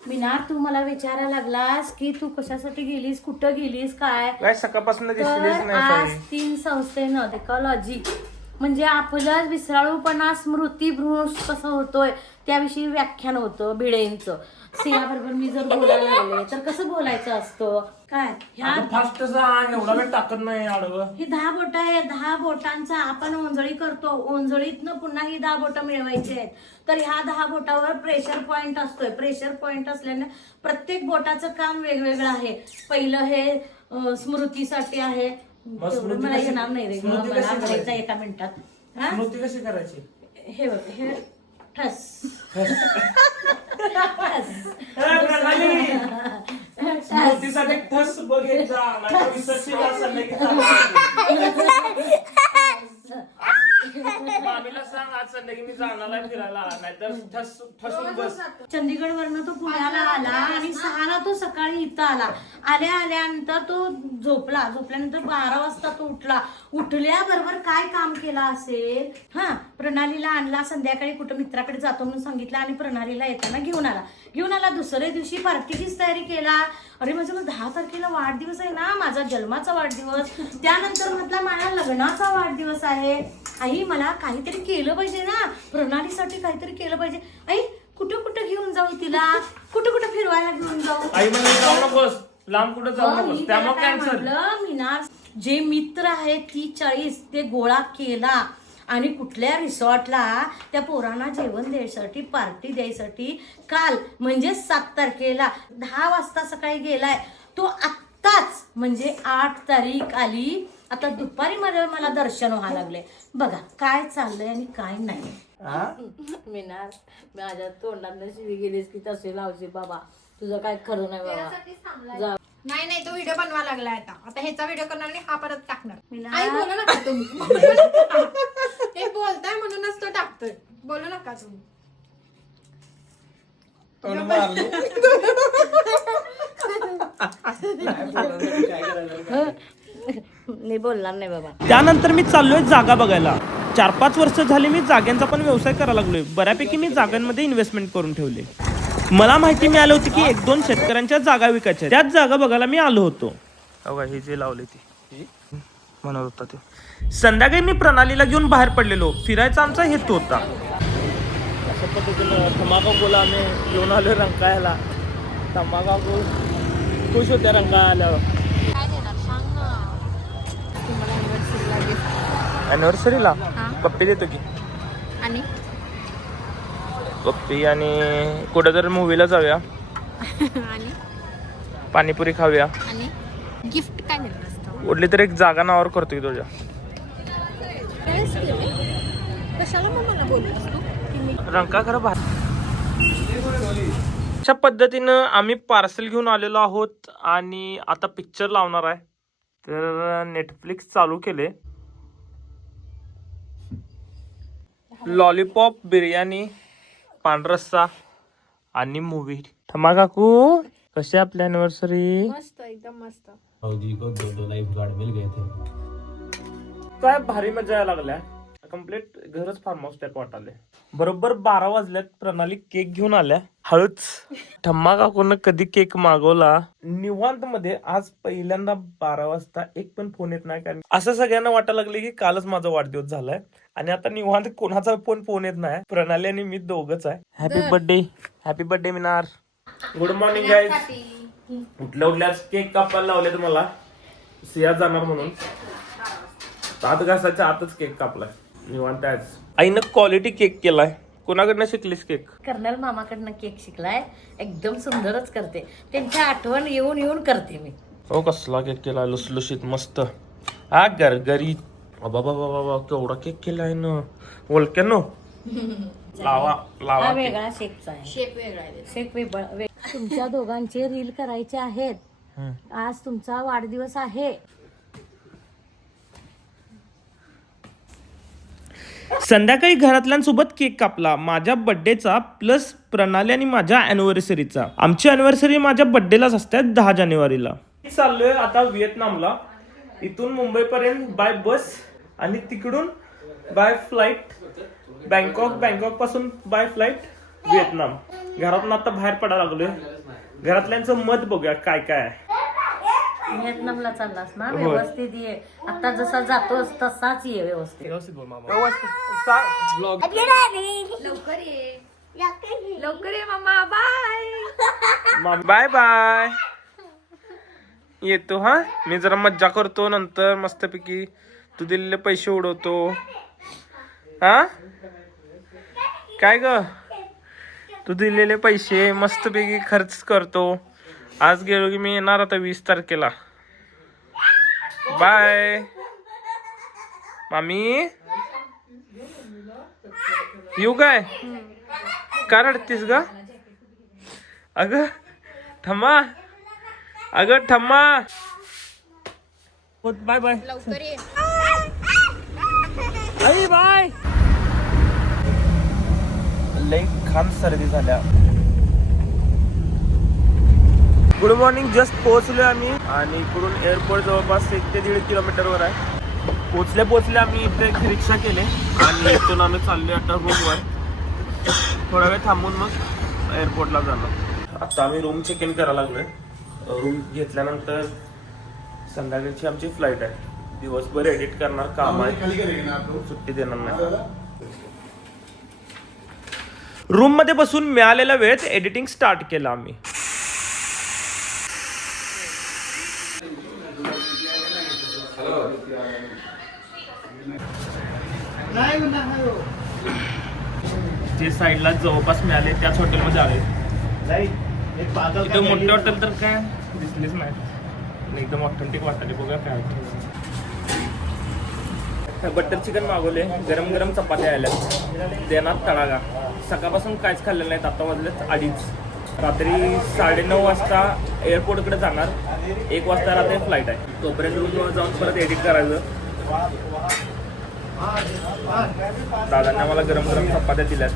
मीनार, तू मला विचारायला लागलास की तू कशासाठी गेलीस, कुठं गेलीस, काय सकाळपासून तर आज 3 संस्थेनं इकॉलॉजी म्हणजे आपलं विसराळूपणा, स्मृतीभ्रंश कसं होतोय त्याविषयी व्याख्यान होतं भिडेंचं. सिंहाबरोबर मी जर बोलायला लागले तर कसं बोलायचं असतं काय. ह्या फास्ट एवढा वेळ टाकत नाही आडवं. ही 10 बोट आहे, 10 बोटांचा आपण ओंजळी करतो, ओंजळीतनं पुन्हा ही 10 बोटं मिळवायची आहेत. तर ह्या 10 बोटावर प्रेशर पॉइंट असतोय. प्रेशर पॉइंट असल्याने प्रत्येक बोटाचं काम वेगवेगळं आहे. पहिलं हे स्मृतीसाठी आहे. मला येणार नाही रे, मला करायचं एका मिनिटात. स्मृती कशी करायची? हे बघ, हे ठस स्मृतीसाठी ठस बघायचा नाही विसरशील असं नाही. मामीला सांग आज संध्याकाळी मी जाणार आहे फिरायला, नाहीतर ठसून बस. चंदीगड वरनं तो पुण्याला आला आणि 6ला तो सकाळी इथं आला. आल्यानंतर तो झोपल्यानंतर 12 वाजता तो उठल्याबरोबर काय काम केला असेल. प्रणालीला आणला, संध्याकाळी कुठं मित्राकडे जातो म्हणून सांगितलं आणि प्रणालीला येताना घेऊन आला. दुसऱ्या दिवशी पार्टीचीच तयारी केला. अरे माझं 10 तारखेला वाढदिवस आहे ना, माझा जन्माचा वाढदिवस. त्यानंतर म्हटलं माझ्या लग्नाचा वाढदिवस आहे. आई मला काहीतरी केलं पाहिजे ना, प्रणालीसाठी काहीतरी केलं पाहिजे. आई कुठं कुठं घेऊन जाऊ तिला, कुठं फिरवायला घेऊन जाऊ. आई म्हणजे जाऊ नकोस, लांब कुठं जाऊ नकोस, त्यामुळे कॅन्सल. मीनार, जे मित्र आहेत 30-40 ते गोळा केला आणि कुठल्या रिसॉर्टला त्या पोरांना जेवण द्यायसाठी, पार्टी द्यायसाठी काल म्हणजे 7 तारखेला 10 वाजता सकाळी गेलाय तो. आत्ताच म्हणजे 8 तारीख आली, आता दुपारी मला दर्शन व्हायला लागले. बघा काय चाललंय आणि काय नाही. मीनार, माझ्या तोंडात शिवी गेलीस की तसे लावशी बाबा, तुझं काय खरं नाही बाबा. नाही तो व्हिडिओ बनवा लागलाय आता ह्याचा व्हिडिओ करणार आणि हा परत टाकणार. आई बोलू नका तुम्ही. ते बोलताय म्हणूनच तो टाकतोय, बोलू नका तुम्ही. मी बोलणार नाही बाबा. त्यानंतर मी चाललोय जागा बघायला. 4-5 वर्ष झाली मी जागांचा पण व्यवसाय करायला लागलोय. बऱ्यापैकी मी जागांमध्ये इन्व्हेस्टमेंट करून ठेवले. मला माहिती मिळाली होती की 1-2 शेतकऱ्यांच्या जागा विकायच्या. त्याच जागा बघायला मी आलो होतो. हे जे लावले ती म्हणत होता ते. संध्याकाळी मी प्रणालीला घेऊन बाहेर पडलेलो. फिरायचा आमचा हेतू होता. अशा पद्धतीनं धमाकाकूला आम्ही घेऊन आलो रंकाळ्याला. धमाकाकू खुश होत्या रंकाळा आल्यावर. अॅनिव्हर्सरीला पप्पी देतो की. आणि पप्पी आणि कुठं तर मूवीला जाऊया, आणि पाणीपुरी खाऊया. आणि गिफ्ट काय देणार असतं? कुठली तरी एक जागा नावावर करतो की तुझ्या. कशाला मग मला बोलत असतो? रंका खरं बाहेर. अशा पद्धतीनं आम्ही पार्सल घेऊन आलेलो आहोत आणि आता पिक्चर लावणार आहे. तर नेटफ्लिक्स चालू केले. लॉलीपॉप, बिर्याणी, पांढरस्सा आणि मूवी. थमा काकू कशी आपली अॅनिव्हर्सरी? मस्त, एकदम मस्त. फौजी को 2 लाइफगार्ड मिल गए थे. काय भारी मजा यायला लागल्या. कम्प्लीट घरच फार्म हाऊस टाईप वाटाले. बरोबर 12 वाजल्यात. प्रणाली केक घेऊन आल्या. हळूच. ठम्मा काकून कधी केक मागवला निवांत मध्ये. आज पहिल्यांदा 12 वाजता एक पण फोन येत नाही. कारण असं सगळ्यांना वाटायला लागले की कालच माझा वाढदिवस झालाय आणि आता निवांत कोणाचा पण फोन येत नाही. प्रणाली आणि मी दोघच आहे. Happy birthday, happy birthday Minar. Good morning guys. उठल्याच केक कापायला लावले तुम्हाला. सिया जाणार म्हणून दात घासाच्या आतच केक कापलाय. निवांत आज आईनं क्वालिटी केक केलाय. कोणाकडनं शिकलीस केक? कर्नल मामाकडनं केक शिकलाय. एकदम सुंदरच करते. त्यांची आठवण येऊन करते मी. हो कसला केक केलाय, लुसलुशीत मस्त. हा गरगरीत. बाबा बाबा केवढा केक केलाय ना. ओळख्यानो लावा हा वेगळा शेकचा आहे. शेप वेगळा आहे. शेक वेगळा. तुमच्या दोघांचे रील करायचे आहेत. आज तुमचा वाढदिवस आहे. संध्याकाळी घरातल्यांसोबत केक कापला. माझ्या बर्थडेचा प्लस प्रणाली आणि माझ्या अॅनिव्हर्सरीचा. आमची अॅनिव्हर्सरी माझ्या बर्थडेलाच असते 10 जानेवारीला. चाललोय आता व्हिएतनामला. इथून मुंबई पर्यंत बाय बस आणि तिकडून बाय फ्लाईट बँकॉक. बँकॉक पासून बाय फ्लाईट व्हिएतनाम. घरातून आता बाहेर पडायला लागलोय. घरातल्यांचं मत बघूया काय काय आहे. व्हिएतनामला चाललास ना, होय. व्यवस्थित ये. आता जसा जातोस तसाच ये व्यवस्थित. लवकर ये मामा. बाय. Bye bye. येतो हा. मी जरा मज्जा करतो, नंतर मस्तपैकी तू दिलेले पैसे उडवतो. हा काय ग, तू दिलेले पैसे मस्तपैकी खर्च करतो. आज गेलो की मी येणार आता 20 तारखेला. बाय मामी. येऊ काय? का रडतीस ग? अगं ठम्मा, अगं ठम्मा. Bye bye. लवकर ये. आई बाय. लई खान सर्दी झाल्या. Good morning. जस्ट पोहोचलोय आम्ही आणि इकडून एअरपोर्ट जवळपास 1 ते 1.5 किलोमीटरवर आहे. पोचल्या आम्ही इथे एक रिक्षा केले आणि इथून आम्ही चाललोय आता रूमवर. थोडा वेळ थांबून मग एअरपोर्टला जाणार. आता आम्ही रूम चेक इन करायला लागलोय. रूम घेतल्यानंतर संध्याकाळची आमची फ्लाईट आहे. दिवसभर एडिट करणार काम आहे, सुट्टी देणार नाही. रूम मध्ये बसून मिळालेल्या वेळेत एडिटिंग स्टार्ट केलं आम्ही. जे साईडला जवळपास मिळाले त्याच हॉटेलमध्ये आले. इथं मोठे हॉटेल तर काय दिसलेच नाही, एकदम ऑथेंटिक वाटले. बघा काय बटर चिकन मागवले. गरम गरम चपात्या आल्या. देणार तडागा. सकाळपासून काहीच खाल्लेलं नाही. आता वाजलेत 2:30. रात्री 9:30 वाजता एअरपोर्टकडे जाणार. 1 वाजता रात्री फ्लाईट आहे. तोपर्यंत रूमवर जाऊन परत एडिट करायचं. दादांनी आम्हाला गरम गरम चपात्या दिल्यात.